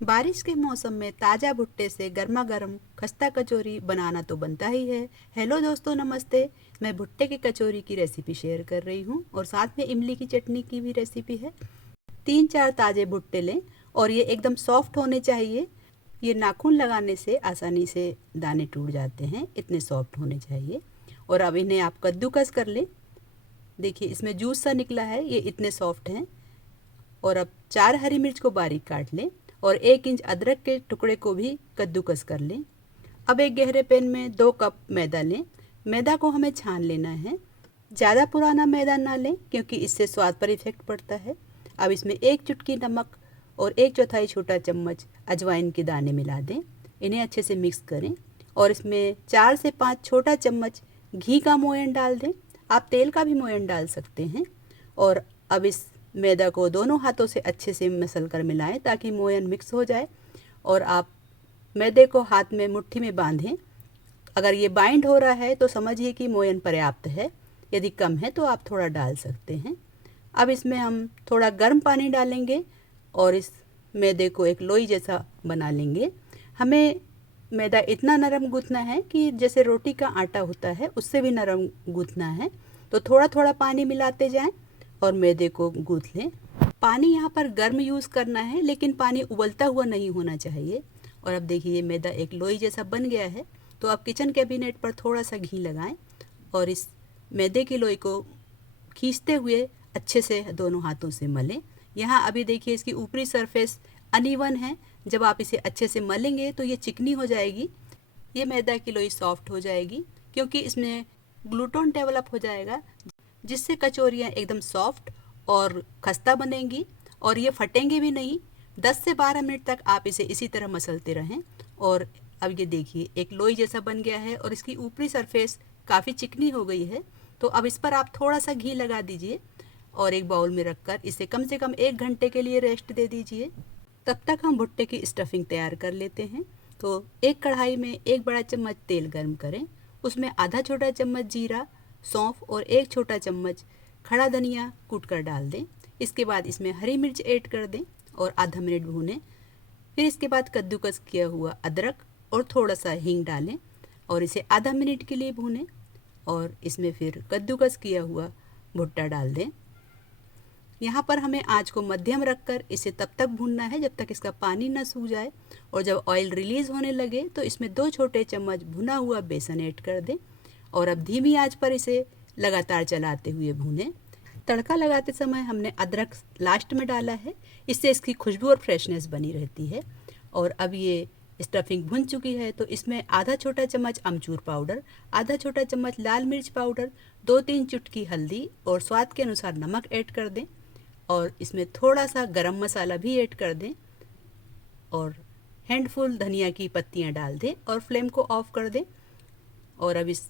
बारिश के मौसम में ताज़ा भुट्टे से गर्मा गर्म खस्ता कचौरी बनाना तो बनता ही है। हेलो दोस्तों, नमस्ते। मैं भुट्टे की कचौरी की रेसिपी शेयर कर रही हूँ और साथ में इमली की चटनी की भी रेसिपी है। 3-4 ताज़े भुट्टे लें और ये एकदम सॉफ्ट होने चाहिए। ये नाखून लगाने से आसानी से दाने टूट जाते हैं, इतने सॉफ्ट होने चाहिए। और अब इन्हें आप कद्दूकस कर लें। देखिए इसमें जूस सा निकला है, ये इतने सॉफ्ट हैं। और अब 4 हरी मिर्च को बारीक काट लें और 1 इंच अदरक के टुकड़े को भी कद्दूकस कर लें। अब एक गहरे पैन में 2 कप मैदा लें। मैदा को हमें छान लेना है। ज़्यादा पुराना मैदा ना लें क्योंकि इससे स्वाद पर इफ़ेक्ट पड़ता है। अब इसमें 1 चुटकी नमक और 1/4 छोटा चम्मच अजवाइन के दाने मिला दें। इन्हें अच्छे से मिक्स करें और इसमें 4 से 5 छोटा चम्मच घी का मोयन डाल दें। आप तेल का भी मोयन डाल सकते हैं। और अब इस मैदा को दोनों हाथों से अच्छे से मसल कर मिलाएं ताकि मोयन मिक्स हो जाए। और आप मैदे को हाथ में मुट्ठी में बांधें। अगर ये बाइंड हो रहा है तो समझिए कि मोयन पर्याप्त है। यदि कम है तो आप थोड़ा डाल सकते हैं। अब इसमें हम थोड़ा गर्म पानी डालेंगे और इस मैदे को एक लोई जैसा बना लेंगे। हमें मैदा इतना नरम गूँथना है कि जैसे रोटी का आटा होता है उससे भी नरम गूँथना है। तो थोड़ा थोड़ा पानी मिलाते जाएं और मैदे को गूँथ लें। पानी यहाँ पर गर्म यूज़ करना है, लेकिन पानी उबलता हुआ नहीं होना चाहिए। और अब देखिए ये मैदा एक लोई जैसा बन गया है। तो आप किचन कैबिनेट पर थोड़ा सा घी लगाएं और इस मैदे की लोई को खींचते हुए अच्छे से दोनों हाथों से मलें। यहाँ अभी देखिए इसकी ऊपरी सरफेस अनइवन है। जब आप इसे अच्छे से मलेंगे तो ये चिकनी हो जाएगी। ये मैदा की लोई सॉफ्ट हो जाएगी क्योंकि इसमें ग्लूटोन डेवलप हो जाएगा, जिससे कचौरियाँ एकदम सॉफ्ट और खस्ता बनेंगी और ये फटेंगे भी नहीं। 10 से 12 मिनट तक आप इसे इसी तरह मसलते रहें। और अब ये देखिए एक लोई जैसा बन गया है और इसकी ऊपरी सरफेस काफ़ी चिकनी हो गई है। तो अब इस पर आप थोड़ा सा घी लगा दीजिए और एक बाउल में रखकर इसे कम से कम 1 घंटे के लिए रेस्ट दे दीजिए। तब तक हम भुट्टे की स्टफिंग तैयार कर लेते हैं। तो एक कढ़ाई में 1 बड़ा चम्मच तेल गर्म करें। उसमें आधा छोटा चम्मच जीरा, सौंफ और 1 छोटा चम्मच खड़ा धनिया कूट कर डाल दें। इसके बाद इसमें हरी मिर्च ऐड कर दें और आधा मिनट भूनें। फिर इसके बाद कद्दूकस किया हुआ अदरक और थोड़ा सा हींग डालें और इसे आधा मिनट के लिए भूनें। और इसमें फिर कद्दूकस किया हुआ भुट्टा डाल दें। यहाँ पर हमें आँच को मध्यम रखकर इसे तब तक भूनना है जब तक इसका पानी न सूख जाए। और जब ऑयल रिलीज़ होने लगे तो इसमें 2 छोटे चम्मच भुना हुआ बेसन ऐड कर दें और अब धीमी आंच पर इसे लगातार चलाते हुए भूनें। तड़का लगाते समय हमने अदरक लास्ट में डाला है, इससे इसकी खुशबू और फ्रेशनेस बनी रहती है। और अब ये स्टफिंग भुन चुकी है तो इसमें आधा छोटा चम्मच अमचूर पाउडर, आधा छोटा चम्मच लाल मिर्च पाउडर, 2-3 चुटकी हल्दी और स्वाद के अनुसार नमक ऐड कर दें। और इसमें थोड़ा सा गरम मसाला भी ऐड कर दें और हैंडफुल धनिया की पत्तियां डाल दें और फ्लेम को ऑफ कर दें। और अब इस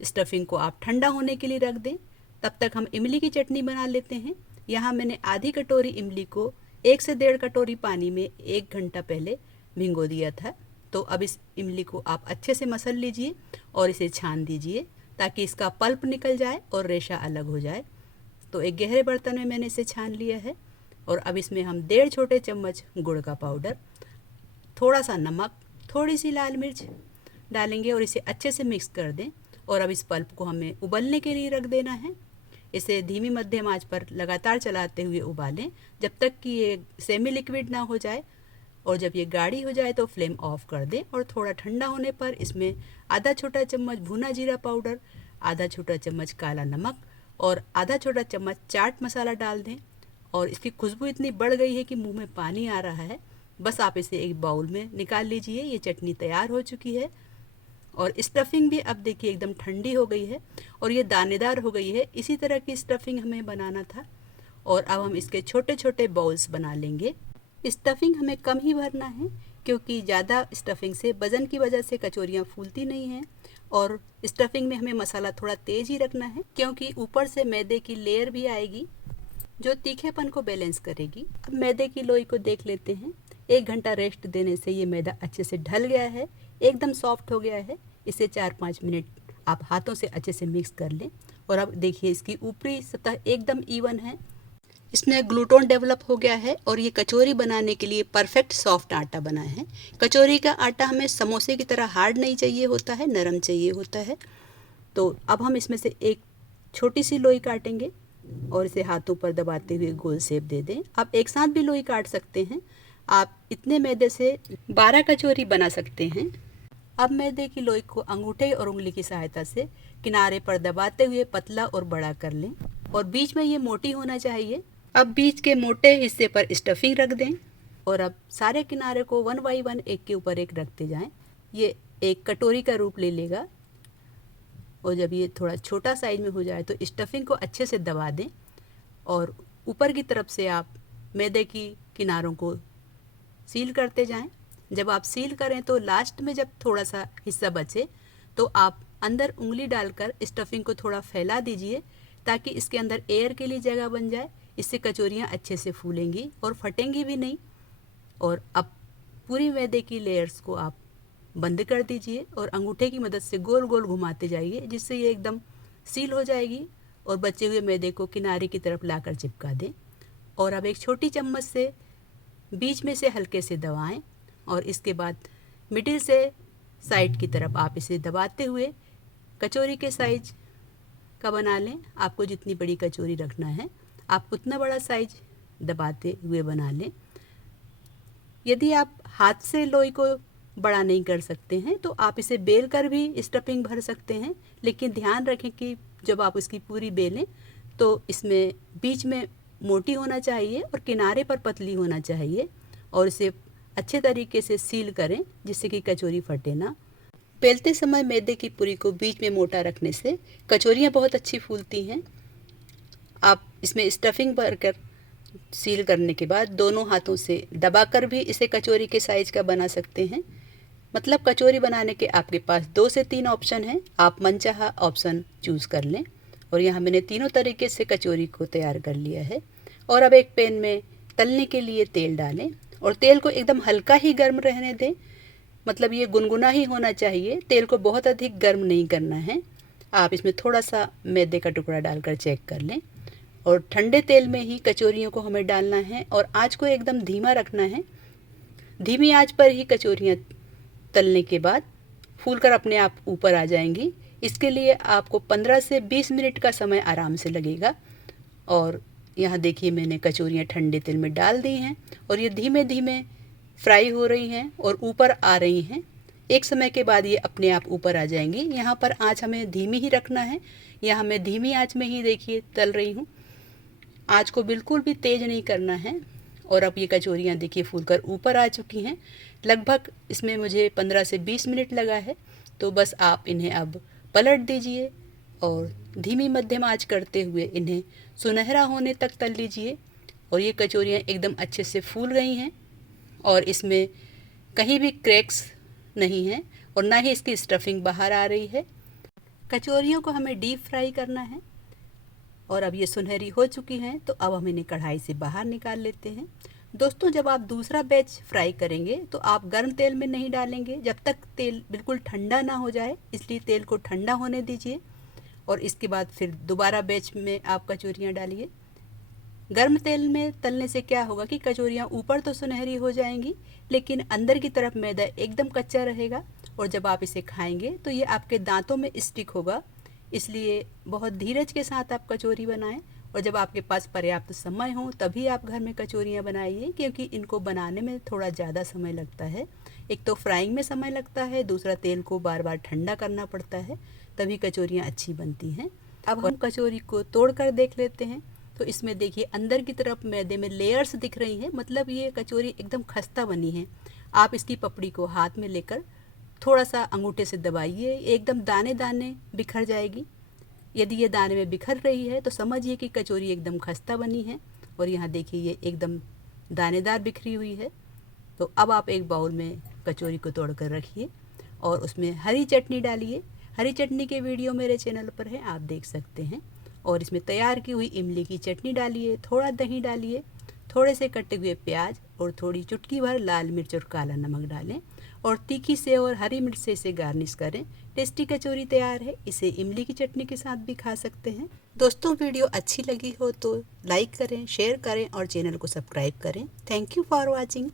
स्टफिंग को आप ठंडा होने के लिए रख दें। तब तक हम इमली की चटनी बना लेते हैं। यहाँ मैंने आधी कटोरी इमली को 1 से 1.5 कटोरी पानी में 1 घंटा पहले भिगो दिया था। तो अब इस इमली को आप अच्छे से मसल लीजिए और इसे छान दीजिए ताकि इसका पल्प निकल जाए और रेशा अलग हो जाए। तो एक गहरे बर्तन में मैंने इसे छान लिया है। और अब इसमें हम 1.5 छोटे चम्मच गुड़ का पाउडर, थोड़ा सा नमक, थोड़ी सी लाल मिर्च डालेंगे और इसे अच्छे से मिक्स कर दें। और अब इस पल्प को हमें उबलने के लिए रख देना है। इसे धीमी मध्यम आंच पर लगातार चलाते हुए उबालें जब तक कि ये सेमी लिक्विड ना हो जाए। और जब ये गाढ़ी हो जाए तो फ्लेम ऑफ कर दें और थोड़ा ठंडा होने पर इसमें आधा छोटा चम्मच भुना जीरा पाउडर, आधा छोटा चम्मच काला नमक और आधा छोटा चम्मच चाट मसाला डाल दें। और इसकी खुशबू इतनी बढ़ गई है कि मुंह में पानी आ रहा है। बस आप इसे एक बाउल में निकाल लीजिए। ये चटनी तैयार हो चुकी है और स्टफिंग भी अब देखिए एकदम ठंडी हो गई है और ये दानेदार हो गई है। इसी तरह की स्टफिंग हमें बनाना था। और अब हम इसके छोटे छोटे बाउल्स बना लेंगे। स्टफिंग हमें कम ही भरना है क्योंकि ज़्यादा स्टफिंग से वज़न की वजह से कचौरियाँ फूलती नहीं हैं। और स्टफिंग में हमें मसाला थोड़ा तेज़ ही रखना है क्योंकि ऊपर से मैदे की लेयर भी आएगी जो तीखेपन को बैलेंस करेगी। अब मैदे की लोई को देख लेते हैं। 1 घंटा रेस्ट देने से ये मैदा अच्छे से ढल गया है, एकदम सॉफ्ट हो गया है। इसे 4-5 मिनट आप हाथों से अच्छे से मिक्स कर लें। और अब देखिए इसकी ऊपरी सतह एकदम इवन है। इसमें ग्लूटोन डेवलप हो गया है और ये कचौरी बनाने के लिए परफेक्ट सॉफ्ट आटा बना है। कचौरी का आटा हमें समोसे की तरह हार्ड नहीं चाहिए होता है, नरम चाहिए होता है। तो अब हम इसमें से एक छोटी सी लोई काटेंगे और इसे हाथों पर दबाते हुए गोल शेप दे दें। आप एक साथ भी लोई काट सकते हैं। आप इतने मैदे से 12 कचौरी बना सकते हैं। अब मैदे की लोई को अंगूठे और उंगली की सहायता से किनारे पर दबाते हुए पतला और बड़ा कर लें और बीच में ये मोटी होना चाहिए। अब बीच के मोटे हिस्से पर स्टफिंग रख दें और अब सारे किनारे को 1 बाई 1 एक के ऊपर एक रखते जाएं। ये एक कटोरी का रूप ले लेगा और जब ये थोड़ा छोटा साइज में हो जाए तो स्टफिंग को अच्छे से दबा दें और ऊपर की तरफ से आप मैदे की किनारों को सील करते जाएं। जब आप सील करें तो लास्ट में जब थोड़ा सा हिस्सा बचे तो आप अंदर उंगली डालकर स्टफिंग को थोड़ा फैला दीजिए ताकि इसके अंदर एयर के लिए जगह बन जाए। इससे कचौरियाँ अच्छे से फूलेंगी और फटेंगी भी नहीं। और अब पूरी मैदे की लेयर्स को आप बंद कर दीजिए और अंगूठे की मदद से गोल गोल घुमाते जाइए, जिससे ये एकदम सील हो जाएगी और बचे हुए मैदे को किनारे की तरफ लाकर चिपका दें। और अब एक छोटी चम्मच से बीच में से हल्के से दबाएं और इसके बाद मिडिल से साइड की तरफ आप इसे दबाते हुए कचौरी के साइज का बना लें। आपको जितनी बड़ी कचौरी रखना है आप उतना बड़ा साइज दबाते हुए बना लें। यदि आप हाथ से लोई को बड़ा नहीं कर सकते हैं तो आप इसे बेल कर भी स्टफिंग भर सकते हैं, लेकिन ध्यान रखें कि जब आप इसकी पूरी बेलें तो इसमें बीच में मोटी होना चाहिए और किनारे पर पतली होना चाहिए और इसे अच्छे तरीके से सील करें जिससे कि कचौरी फटे ना। बेलते समय मैदे की पूरी को बीच में मोटा रखने से कचौरियाँ बहुत अच्छी फूलती हैं। आप इसमें स्टफिंग भरकर सील करने के बाद दोनों हाथों से दबाकर भी इसे कचौरी के साइज का बना सकते हैं। मतलब कचौरी बनाने के आपके पास 2 से 3 ऑप्शन हैं, आप मनचाहा ऑप्शन चूज़ कर लें। और यहाँ मैंने तीनों तरीके से कचौरी को तैयार कर लिया है। और अब एक पैन में तलने के लिए तेल डालें और तेल को एकदम हल्का ही गर्म रहने दें। मतलब ये गुनगुना ही होना चाहिए, तेल को बहुत अधिक गर्म नहीं करना है। आप इसमें थोड़ा सा मैदे का टुकड़ा डालकर चेक कर लें और ठंडे तेल में ही कचौरियों को हमें डालना है और आँच को एकदम धीमा रखना है। धीमी आँच पर ही कचौरियाँ तलने के बाद फूलकर अपने आप ऊपर आ जाएंगी। इसके लिए आपको 15 से 20 मिनट का समय आराम से लगेगा। और यहाँ देखिए मैंने कचौरियाँ ठंडे तेल में डाल दी हैं और ये धीमे धीमे फ्राई हो रही हैं और ऊपर आ रही हैं। एक समय के बाद ये अपने आप ऊपर आ जाएंगी। यहाँ पर आँच हमें धीमी ही रखना है। यहाँ मैं धीमी आँच में ही देखिए तल रही हूँ, आँच को बिल्कुल भी तेज़ नहीं करना है। और अब ये कचौरियाँ देखिए फूलकर ऊपर आ चुकी हैं। लगभग इसमें मुझे 15 से 20 मिनट लगा है। तो बस आप इन्हें अब पलट दीजिए और धीमी मध्यम आंच करते हुए इन्हें सुनहरा होने तक तल लीजिए। और ये कचौरियाँ एकदम अच्छे से फूल गई हैं और इसमें कहीं भी क्रैक्स नहीं हैं और ना ही इसकी स्टफिंग बाहर आ रही है। कचौरियों को हमें डीप फ्राई करना है और अब ये सुनहरी हो चुकी हैं तो अब हम इन्हें कढ़ाई से बाहर निकाल लेते हैं। दोस्तों, जब आप दूसरा बैच फ्राई करेंगे तो आप गर्म तेल में नहीं डालेंगे जब तक तेल बिल्कुल ठंडा ना हो जाए, इसलिए तेल को ठंडा होने दीजिए और इसके बाद फिर दोबारा बैच में आप कचौरियाँ डालिए। गर्म तेल में तलने से क्या होगा कि कचौरियाँ ऊपर तो सुनहरी हो जाएंगी लेकिन अंदर की तरफ मैदा एकदम कच्चा रहेगा और जब आप इसे खाएंगे तो ये आपके दांतों में स्टिक होगा। इसलिए बहुत धीरज के साथ आप कचौरी बनाएं और जब आपके पास पर्याप्त समय हो तभी आप घर में कचौरियाँ बनाइए, क्योंकि इनको बनाने में थोड़ा ज़्यादा समय लगता है। एक तो फ्राइंग में समय लगता है, दूसरा तेल को बार बार ठंडा करना पड़ता है, तभी कचौरियाँ अच्छी बनती हैं। अब हम कचौरी को तोड़ कर देख लेते हैं। तो इसमें देखिए अंदर की तरफ मैदे में लेयर्स दिख रही हैं, मतलब ये कचौरी एकदम खस्ता बनी है। आप इसकी पपड़ी को हाथ में लेकर थोड़ा सा अंगूठे से दबाइए, एकदम दाने दाने बिखर जाएगी। यदि ये दाने में बिखर रही है तो समझिए कि कचौरी एकदम खस्ता बनी है। और यहाँ देखिए ये एकदम दानेदार बिखरी हुई है। तो अब आप एक बाउल में कचौरी को तोड़ कर रखिए और उसमें हरी चटनी डालिए। हरी चटनी के वीडियो मेरे चैनल पर है, आप देख सकते हैं। और इसमें तैयार की हुई इमली की चटनी डालिए, थोड़ा दही डालिए, थोड़े से कटे हुए प्याज और थोड़ी चुटकी भर लाल मिर्च और काला नमक डालें और तीखी से और हरी मिर्च से इसे गार्निश करें। टेस्टी कचौरी तैयार है। इसे इमली की चटनी के साथ भी खा सकते हैं। दोस्तों, वीडियो अच्छी लगी हो तो लाइक करें, शेयर करें और चैनल को सब्सक्राइब करें। Thank you for watching.